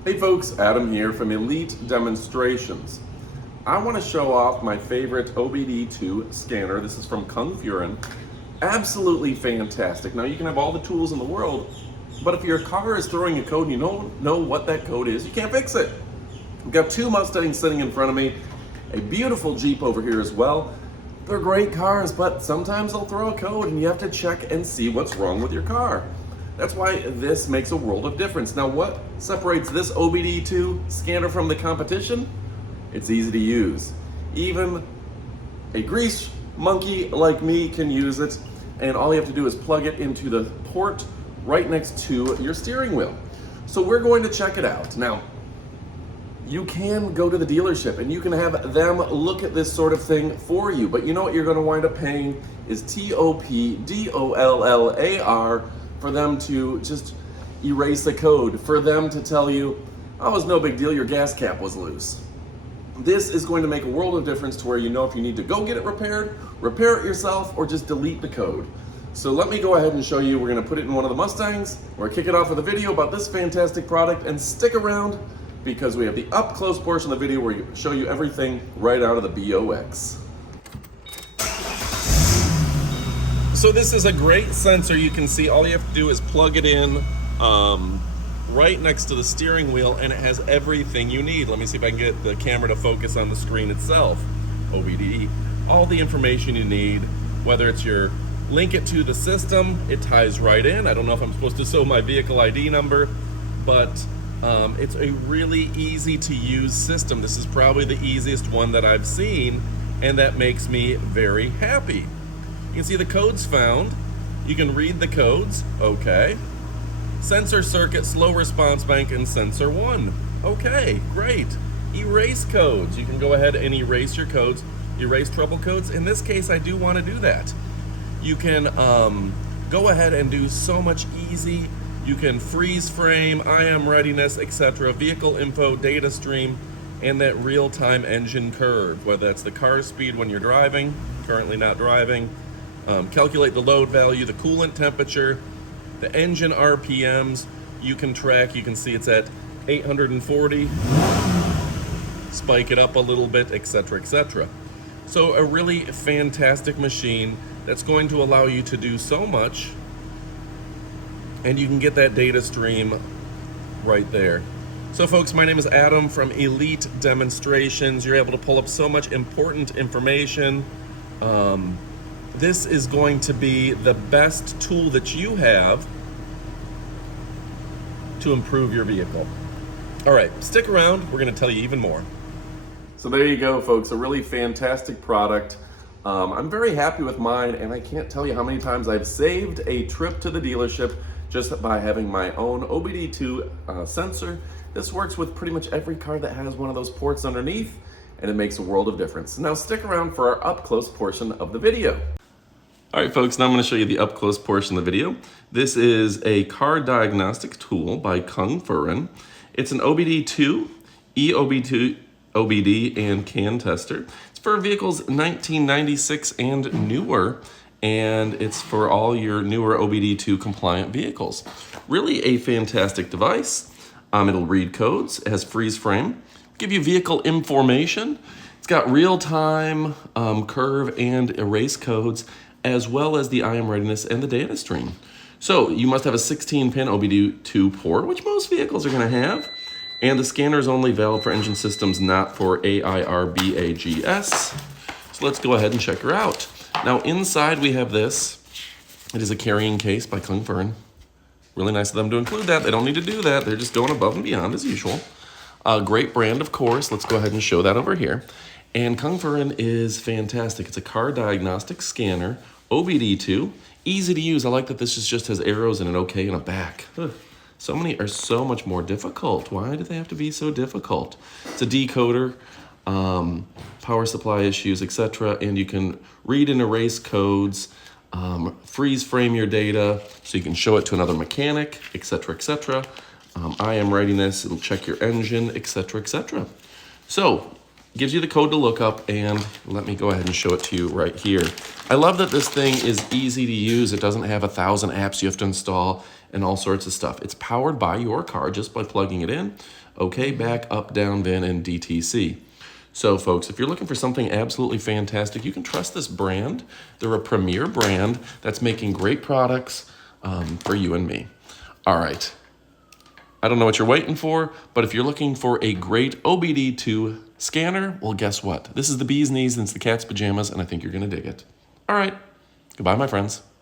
Hey folks, Adam here from Elite Demonstrations. I want to show off my favorite OBD2 scanner. This is from Kungfuren. Absolutely fantastic. Now you can have all the tools in the world, but if your car is throwing a code and you don't know what that code is, you can't fix it. I've got two Mustangs sitting in front of me, a beautiful Jeep over here as well. They're great cars, but sometimes they'll throw a code and you have to check and see what's wrong with your car. That's why this makes a world of difference. Now, what separates this OBD2 scanner from the competition? It's easy to use. Even a grease monkey like me can use it, and all you have to do is plug it into the port right next to your steering wheel. So we're going to check it out. Now, you can go to the dealership and you can have them look at this sort of thing for you, but you know what you're going to wind up paying is TOPDOLLAR for them to just erase the code, for them to tell you, oh, it's no big deal, your gas cap was loose. This is going to make a world of difference to where you know if you need to go get it repaired, repair it yourself, or just delete the code. So let me go ahead and show you. We're going to put it in one of the Mustangs. We're going to kick it off with a video about this fantastic product, and stick around because we have the up close portion of the video where we show you everything right out of the BOX. So this is a great sensor. You can see all you have to do is plug it in right next to the steering wheel, and it has everything you need. Let me see if I can get the camera to focus on the screen itself. OBD, all the information you need, whether it's your link it to the system, it ties right in. I don't know if I'm supposed to show my vehicle ID number, but it's a really easy to use system. This is probably the easiest one that I've seen, and that makes me very happy. You can see the codes found. You can read the codes. Okay. Sensor circuit, slow response bank, and sensor 1. Okay, great. Erase codes. You can go ahead and erase your codes, erase trouble codes. In this case, I do want to do that. You can go ahead and do so much easy. You can freeze frame, IM readiness, etc., vehicle info, data stream, and that real-time engine curve, whether that's the car speed when you're driving, currently not driving, calculate the load value, the coolant temperature, the engine RPMs. You can track, you can see it's at 840, spike it up a little bit, etc., etc. So a really fantastic machine that's going to allow you to do so much, and you can get that data stream right there. So folks, my name is Adam from Elite Demonstrations. You're able to pull up so much important information. This is going to be the best tool that you have to improve your vehicle. All right, stick around. We're going to tell you even more. So there you go, folks. A really fantastic product. I'm very happy with mine, and I can't tell you how many times I've saved a trip to the dealership just by having my own OBD2 sensor. This works with pretty much every car that has one of those ports underneath, and it makes a world of difference. Now stick around for our up close portion of the video. All right, folks, now I'm going to show you the up close portion of the video. This is a car diagnostic tool by Kungfuren. It's an OBD2, eOBD2, OBD, and CAN tester. It's for vehicles 1996 and newer, and it's for all your newer OBD2 compliant vehicles. Really a fantastic device. It'll read codes, it has freeze frame, give you vehicle information. It's got real-time curve and erase codes, as well as the IM readiness and the data stream. So you must have a 16-pin OBD2 port, which most vehicles are going to have, and the scanner is only valid for engine systems, not for AIRBAGS. So let's go ahead and check her out. Now inside we have this. It is a carrying case by Kungfuren. Really nice of them to include that. They don't need to do that. They're just going above and beyond as usual. A great brand, of course. Let's go ahead and show that over here. And Kungfuren is fantastic. It's a car diagnostic scanner, OBD2, easy to use. I like that this just has arrows and an OK and a back. Ugh. So many are so much more difficult. Why do they have to be so difficult? It's a decoder, power supply issues, etc. And you can read and erase codes, freeze frame your data so you can show it to another mechanic, etc., etc. IM readiness, it'll check your engine, etc., etc. So gives you the code to look up, and let me go ahead and show it to you right here. I love that this thing is easy to use. It doesn't have 1,000 apps you have to install. and all sorts of stuff. It's powered by your car just by plugging it in. Okay, back, up, down, VIN, and DTC. So folks, if you're looking for something absolutely fantastic, you can trust this brand. They're a premier brand that's making great products for you and me. All right. I don't know what you're waiting for, but if you're looking for a great OBD2 scanner, well, guess what? This is the bee's knees and it's the cat's pajamas, and I think you're going to dig it. All right. Goodbye, my friends.